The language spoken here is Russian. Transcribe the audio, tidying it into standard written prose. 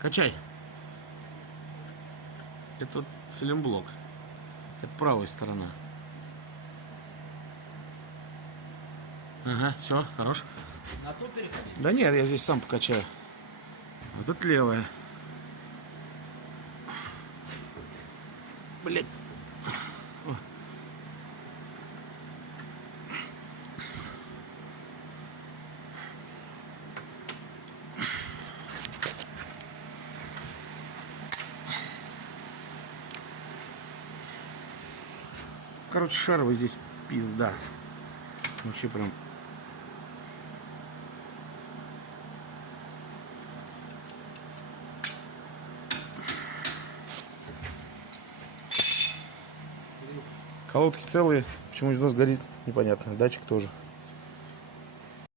Качай. Это вот силимблок. Это правая сторона. Ага, все, хорош. На ту переходи? Да нет, я здесь сам покачаю. Вот тут левая. Блять. Короче, шаровый здесь пизда. Вообще прям. Колодки целые. Почему износ горит, непонятно. Датчик тоже.